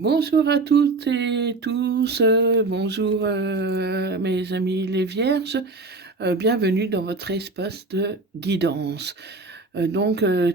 Bonjour à toutes et tous, bonjour mes amis les vierges, bienvenue dans votre espace de guidance.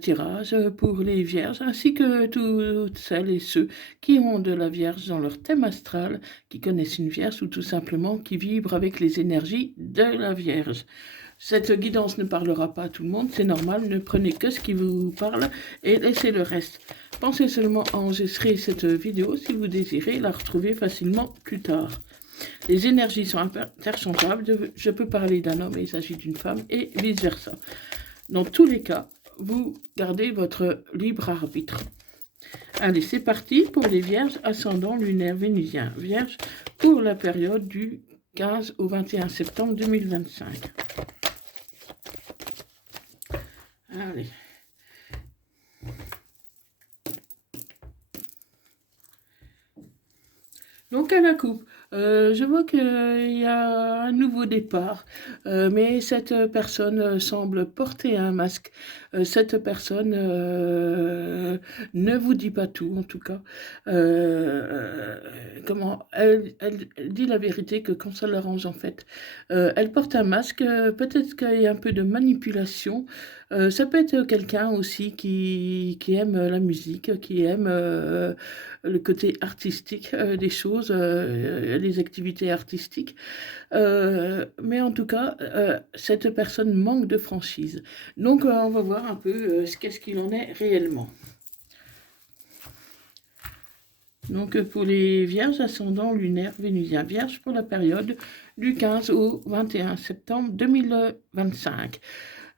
Tirage pour les vierges ainsi que toutes celles et ceux qui ont de la vierge dans leur thème astral, qui connaissent une vierge ou tout simplement qui vibrent avec les énergies de la vierge. Cette guidance ne parlera pas à tout le monde, c'est normal, ne prenez que ce qui vous parle et laissez le reste. Pensez seulement à enregistrer cette vidéo si vous désirez la retrouver facilement plus tard. Les énergies sont interchangeables, je peux parler d'un homme et il s'agit d'une femme et vice-versa. Dans tous les cas, vous gardez votre libre arbitre. Allez, c'est parti pour les vierges ascendant lunaire vénusien. Vierge pour la période du 15 au 21 septembre 2025. Allez. Donc à la coupe, je vois qu'il y a un nouveau départ, mais cette personne semble porter un masque. Cette personne ne vous dit pas tout, en tout cas. Elle dit la vérité que quand ça l'arrange, en fait. Elle porte un masque, peut-être qu'il y a un peu de manipulation. Ça peut être quelqu'un aussi qui aime la musique, qui aime le côté artistique des choses, les activités artistiques. Mais en tout cas, cette personne manque de franchise. Donc, on va voir un peu qu'est-ce qu'il en est réellement. Donc, pour les vierges ascendant lunaire vénusien, vierge pour la période du 15 au 21 septembre 2025.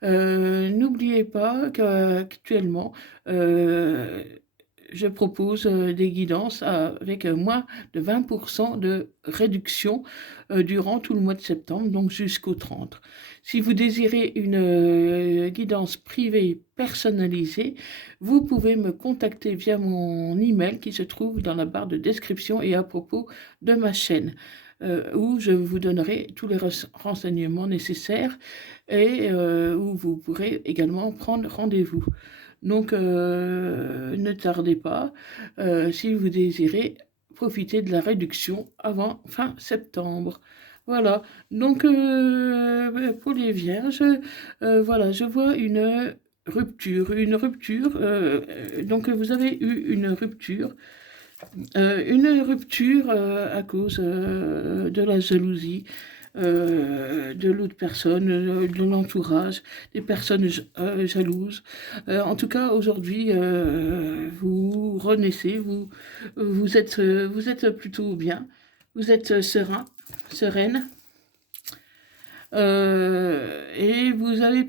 N'oubliez pas qu'actuellement, je propose des guidances avec moins de 20% de réduction durant tout le mois de septembre, donc jusqu'au 30. Si vous désirez une guidance privée personnalisée, vous pouvez me contacter via mon email qui se trouve dans la barre de description et à propos de ma chaîne. Où je vous donnerai tous les renseignements nécessaires et où vous pourrez également prendre rendez-vous. Donc, ne tardez pas si vous désirez profiter de la réduction avant fin septembre. Voilà, donc pour les vierges, voilà, je vois une rupture, donc vous avez eu une rupture à cause de la jalousie, de l'autre personne, de l'entourage, des personnes jalouses. En tout cas, aujourd'hui, vous renaissez, vous êtes plutôt bien, vous êtes serein, sereine. Et vous avez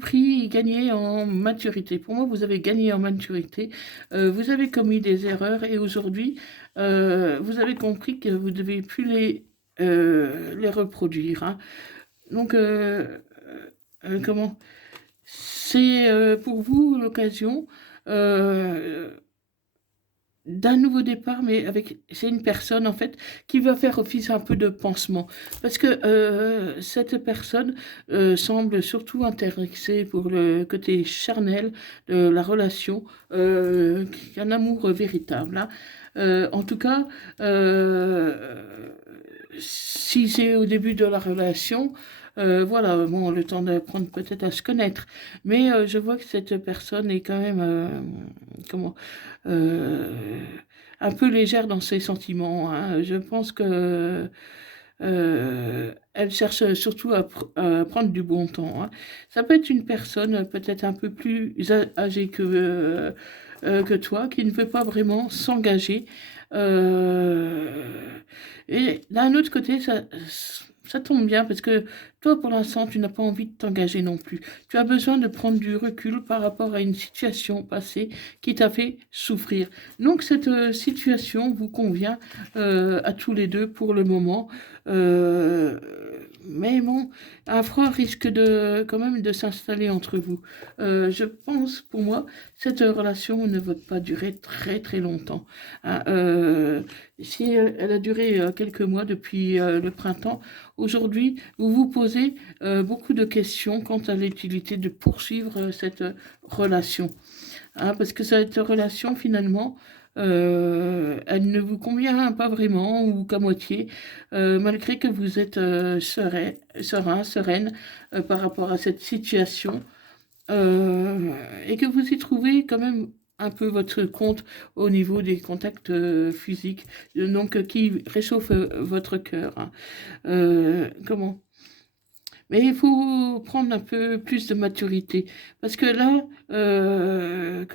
gagné en maturité. Pour moi, vous avez gagné en maturité. Vous avez commis des erreurs et aujourd'hui, vous avez compris que vous ne devez plus les reproduire. Hein. Donc, comment c'est pour vous l'occasion d'un nouveau départ, mais c'est une personne en fait qui va faire office un peu de pansement, parce que cette personne semble surtout intéressée pour le côté charnel de la relation, un amour véritable. Hein. En tout cas, si c'est au début de la relation, voilà, bon, le temps d'apprendre peut-être à se connaître, mais je vois que cette personne est quand même, euh, un peu légère dans ses sentiments. Hein. Je pense que elle cherche surtout à prendre du bon temps. Hein. Ça peut être une personne peut-être un peu plus âgée que toi, qui ne veut pas vraiment s'engager. Et d'un autre côté, ça tombe bien parce que toi, pour l'instant, tu n'as pas envie de t'engager non plus. Tu as besoin de prendre du recul par rapport à une situation passée qui t'a fait souffrir. Donc, cette situation vous convient à tous les deux pour le moment. Euh, mais bon, un froid risque quand même de s'installer entre vous. Je pense, pour moi, cette relation ne va pas durer très très longtemps. Hein. Si elle a duré quelques mois depuis le printemps, aujourd'hui, vous vous posez beaucoup de questions quant à l'utilité de poursuivre cette relation. Hein, parce que cette relation, finalement, elle ne vous convient pas vraiment ou qu'à moitié, malgré que vous êtes sereine par rapport à cette situation et que vous y trouvez quand même un peu votre compte au niveau des contacts physiques, donc qui réchauffe votre cœur. Hein. Comment mais il faut prendre un peu plus de maturité. Parce que là, euh,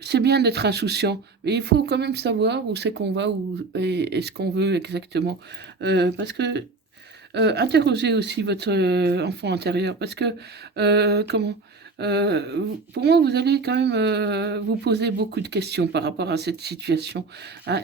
c'est bien d'être insouciant, mais il faut quand même savoir où c'est qu'on va et ce qu'on veut exactement. Parce que interrogez aussi votre enfant intérieur, parce que comment pour moi, vous allez quand même vous poser beaucoup de questions par rapport à cette situation, hein,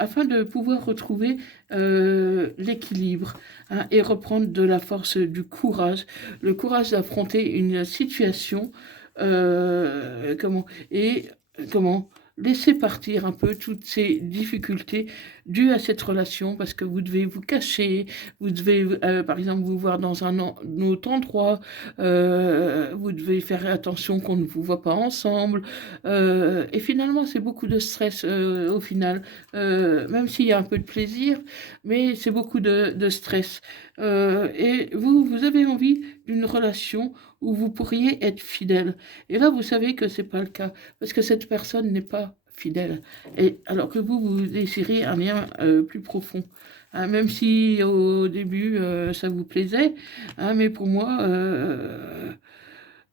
afin de pouvoir retrouver l'équilibre, hein, et reprendre de la force, du courage, le courage d'affronter une situation, comment et comment laisser partir un peu toutes ces difficultés dues à cette relation, parce que vous devez vous cacher, vous devez, par exemple, vous voir dans un autre endroit, vous devez faire attention qu'on ne vous voit pas ensemble, et finalement, c'est beaucoup de stress au final, même s'il y a un peu de plaisir, mais c'est beaucoup de stress. Et vous avez envie d'une relation où vous pourriez être fidèle. Et là, vous savez que c'est pas le cas, parce que cette personne n'est pas fidèle. Et alors que vous désirez un lien plus profond. Hein, même si au début ça vous plaisait, hein, mais pour moi,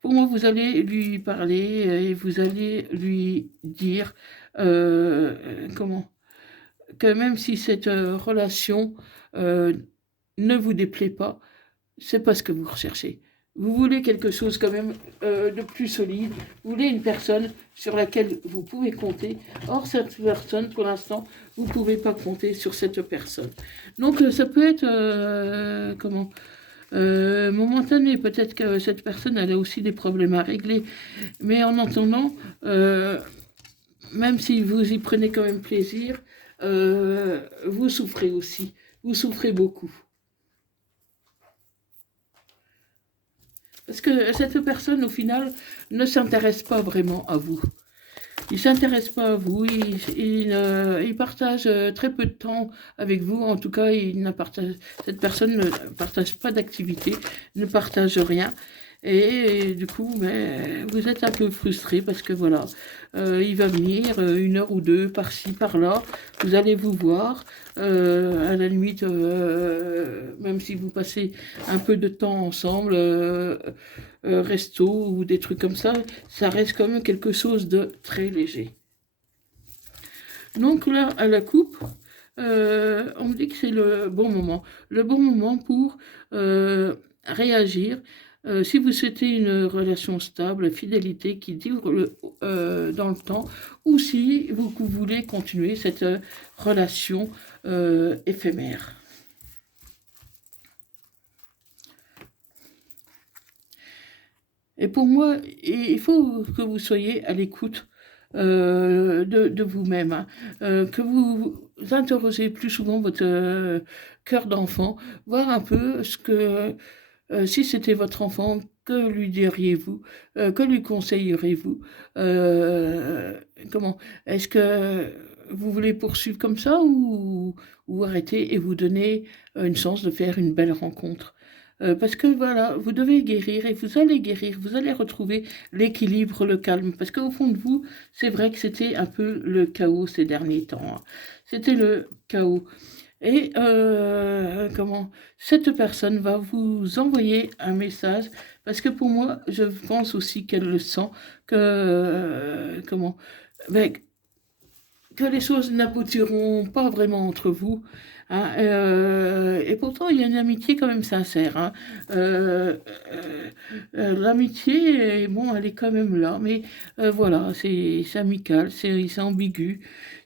vous allez lui parler et vous allez lui dire comment que même si cette relation euh, ne vous déplaît pas, c'est pas ce que vous recherchez. Vous voulez quelque chose quand même de plus solide. Vous voulez une personne sur laquelle vous pouvez compter. Or, cette personne, pour l'instant, vous ne pouvez pas compter sur cette personne. Donc, ça peut être momentané. Peut-être que cette personne, elle a aussi des problèmes à régler. Mais en entendant, même si vous y prenez quand même plaisir, vous souffrez aussi. Vous souffrez beaucoup. Parce que cette personne, au final, ne s'intéresse pas vraiment à vous. Il ne s'intéresse pas à vous, il partage très peu de temps avec vous. En tout cas, cette personne ne partage pas d'activité, ne partage rien. Et du coup, mais, vous êtes un peu frustré parce que voilà, il va venir une heure ou deux par-ci, par-là. Vous allez vous voir. À la limite, même si vous passez un peu de temps ensemble, resto ou des trucs comme ça reste quand même quelque chose de très léger. Donc là, à la coupe, on me dit que c'est le bon moment. Le bon moment pour réagir. Si vous souhaitez une relation stable, fidélité qui dure dans le temps, ou si vous voulez continuer cette relation éphémère. Et pour moi, il faut que vous soyez à l'écoute de vous-même, hein. Que vous interrogez plus souvent votre cœur d'enfant, voir un peu ce que, si c'était votre enfant, que lui diriez-vous, que lui conseilleriez-vous, comment, est-ce que vous voulez poursuivre comme ça ou arrêter et vous donner une chance de faire une belle rencontre? Parce que voilà, vous devez guérir et vous allez retrouver l'équilibre, le calme. Parce qu'au fond de vous, c'est vrai que c'était un peu le chaos ces derniers temps, hein. C'était le chaos. Et cette personne va vous envoyer un message, parce que pour moi, je pense aussi qu'elle le sent, que, ben, que les choses n'aboutiront pas vraiment entre vous. Hein, et pourtant, il y a une amitié quand même sincère. Hein. L'amitié, bon, elle est quand même là, mais voilà, c'est amical, c'est ambigu.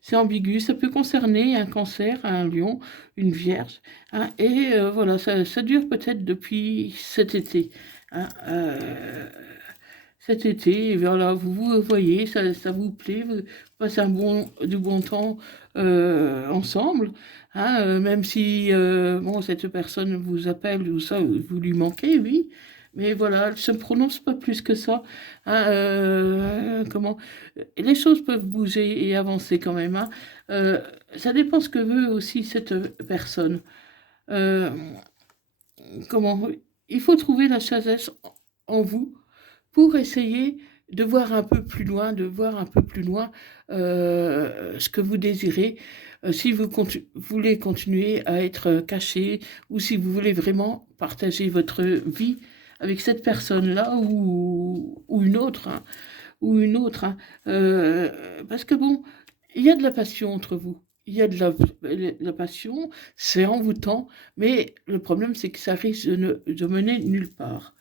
C'est ambigu, ça peut concerner un cancer, un lion, une vierge. Hein, et voilà, ça dure peut-être depuis cet été. Hein, cet été, voilà, vous voyez, ça vous plaît, vous passez du bon temps ensemble, hein, même si bon, cette personne vous appelle ou ça, vous lui manquez, oui, Mais voilà, elle ne se prononce pas plus que ça. Hein, comment les choses peuvent bouger et avancer quand même. Hein. Euh, Ça dépend ce que veut aussi cette personne. Euh, comment Il faut trouver la sagesse en vous pour essayer de voir un peu plus loin, ce que vous désirez, si vous voulez continuer à être caché ou si vous voulez vraiment partager votre vie avec cette personne-là ou une autre, hein, parce que bon, il y a de la passion entre vous. Il y a de la passion, c'est envoûtant, mais le problème, c'est que ça risque de mener nulle part.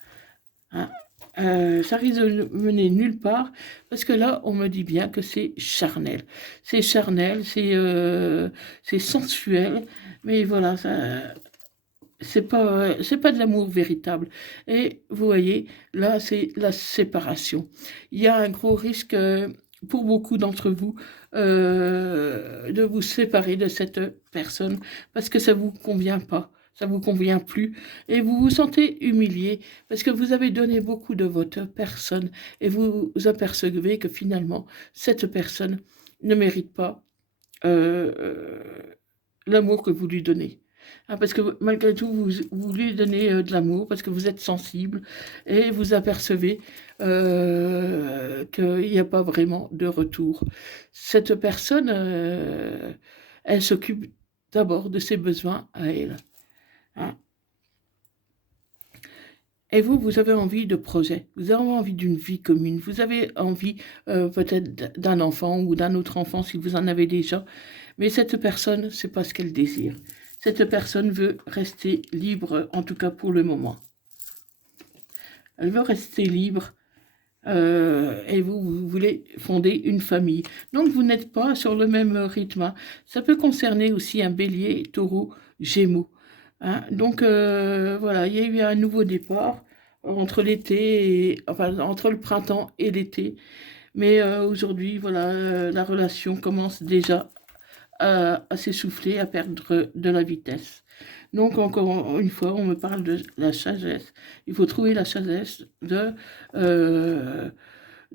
Hein. Ça risque de mener nulle part, parce que là, on me dit bien que c'est charnel. C'est charnel, c'est sensuel, mais voilà, c'est pas de l'amour véritable. Et vous voyez, là, c'est la séparation. Il y a un gros risque pour beaucoup d'entre vous de vous séparer de cette personne parce que ça vous convient pas. Ça vous convient plus et vous vous sentez humilié parce que vous avez donné beaucoup de votre personne et vous apercevez que finalement cette personne ne mérite pas euh, l'amour que vous lui donnez. Hein, parce que malgré tout, vous lui donnez de l'amour parce que vous êtes sensible et vous apercevez qu'il n'y a pas vraiment de retour. Cette personne, elle s'occupe d'abord de ses besoins à elle. Hein. Et vous, vous avez envie de projet, vous avez envie d'une vie commune, vous avez envie peut-être d'un enfant ou d'un autre enfant si vous en avez déjà, mais cette personne, c'est pas ce qu'elle désire. Cette personne veut rester libre, en tout cas pour le moment. Elle veut rester libre et vous voulez fonder une famille. Donc vous n'êtes pas sur le même rythme. Ça peut concerner aussi un bélier, taureau, gémeaux. Hein. Donc voilà, il y a eu un nouveau départ entre entre le printemps et l'été. Mais aujourd'hui, voilà, la relation commence déjà à s'essouffler, à perdre de la vitesse. Donc, encore une fois, on me parle de la sagesse. Il faut trouver la sagesse de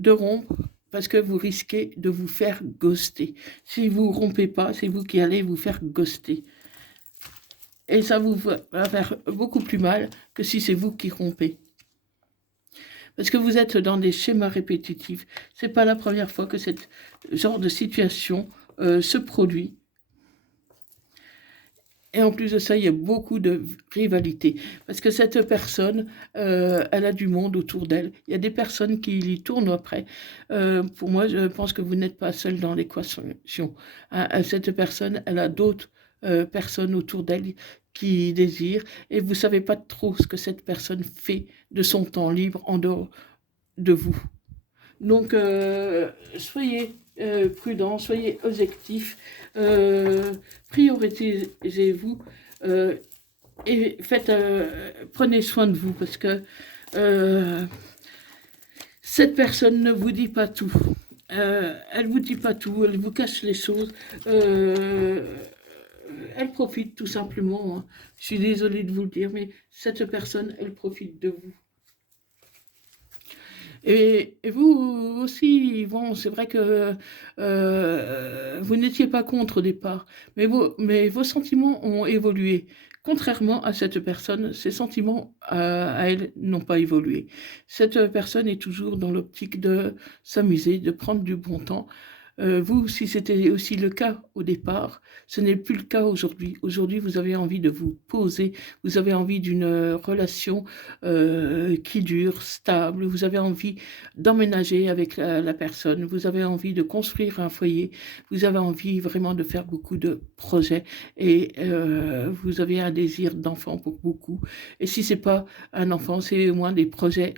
rompre parce que vous risquez de vous faire ghoster. Si vous rompez pas, c'est vous qui allez vous faire ghoster. Et ça vous va faire beaucoup plus mal que si c'est vous qui rompez. Parce que vous êtes dans des schémas répétitifs. C'est pas la première fois que ce genre de situation se produit. Et en plus de ça, il y a beaucoup de rivalité. Parce que cette personne, elle a du monde autour d'elle. Il y a des personnes qui y tournent après. Pour moi, je pense que vous n'êtes pas seul dans l'équation. Hein, cette personne, elle a d'autres personnes autour d'elle qui désirent. Et vous ne savez pas trop ce que cette personne fait de son temps libre en dehors de vous. Donc, soyez prudents, soyez objectifs, priorisez-vous et prenez soin de vous parce que cette personne ne vous dit pas tout. Elle vous dit pas tout, elle vous cache les choses. Elle profite tout simplement. Hein. Je suis désolée de vous le dire, mais cette personne, elle profite de vous. Et vous aussi, bon, c'est vrai que vous n'étiez pas contre au départ, mais vos sentiments ont évolué. Contrairement à cette personne, ses sentiments à elle n'ont pas évolué. Cette personne est toujours dans l'optique de s'amuser, de prendre du bon temps. Vous, si c'était aussi le cas au départ, ce n'est plus le cas aujourd'hui. Aujourd'hui, vous avez envie de vous poser, vous avez envie d'une relation qui dure, stable, vous avez envie d'emménager avec la personne, vous avez envie de construire un foyer, vous avez envie vraiment de faire beaucoup de projets et vous avez un désir d'enfant pour beaucoup. Et si c'est pas un enfant, c'est au moins des projets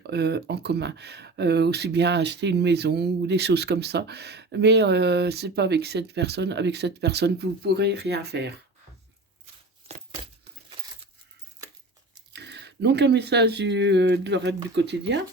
en commun. Aussi bien acheter une maison ou des choses comme ça. Mais c'est pas avec cette personne. Avec cette personne, vous pourrez rien faire. Donc un message de l'oracle du quotidien.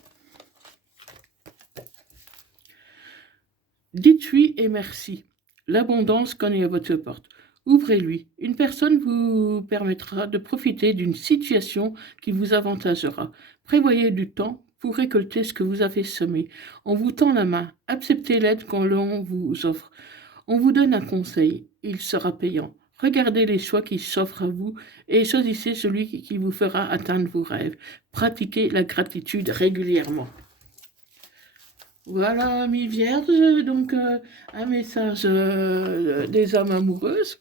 Dites oui et merci. L'abondance connaît à votre porte. Ouvrez-lui. Une personne vous permettra de profiter d'une situation qui vous avantagera. Prévoyez du temps pour récolter ce que vous avez semé. On vous tend la main. Acceptez l'aide qu'on vous offre. On vous donne un conseil. Il sera payant. Regardez les choix qui s'offrent à vous et choisissez celui qui vous fera atteindre vos rêves. Pratiquez la gratitude régulièrement. Voilà, amis vierges, donc un message des âmes amoureuses.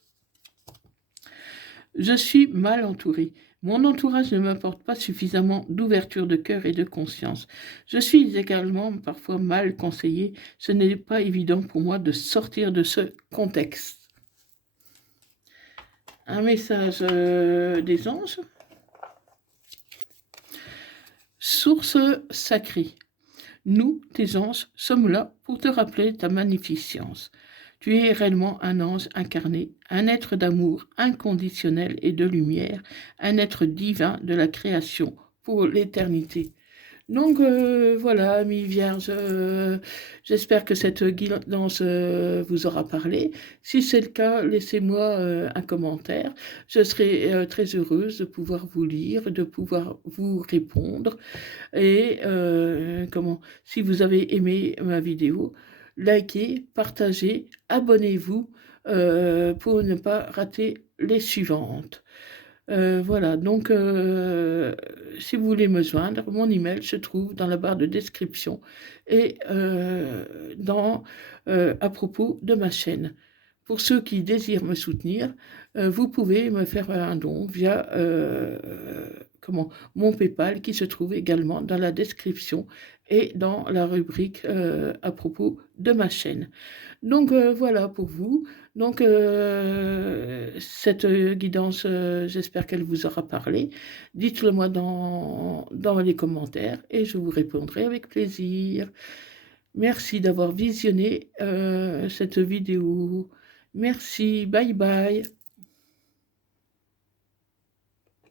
Je suis mal entourée. Mon entourage ne m'apporte pas suffisamment d'ouverture de cœur et de conscience. Je suis également parfois mal conseillée. Ce n'est pas évident pour moi de sortir de ce contexte. Un message des anges. Source sacrée. Nous, tes anges, sommes là pour te rappeler ta magnificence. Tu es réellement un ange incarné, un être d'amour inconditionnel et de lumière, un être divin de la création pour l'éternité. Donc voilà, amis vierges, j'espère que cette guidance vous aura parlé. Si c'est le cas, laissez-moi un commentaire. Je serai très heureuse de pouvoir vous lire, de pouvoir vous répondre. Et si vous avez aimé ma vidéo, likez, partagez, abonnez-vous pour ne pas rater les suivantes. Voilà, donc si vous voulez me joindre, mon email se trouve dans la barre de description et à propos de ma chaîne. Pour ceux qui désirent me soutenir, vous pouvez me faire un don via mon PayPal qui se trouve également dans la description et dans la rubrique à propos de ma chaîne. Donc voilà pour vous. Donc cette guidance, j'espère qu'elle vous aura parlé. Dites-le moi dans les commentaires et je vous répondrai avec plaisir. Merci d'avoir visionné cette vidéo. Merci, bye bye.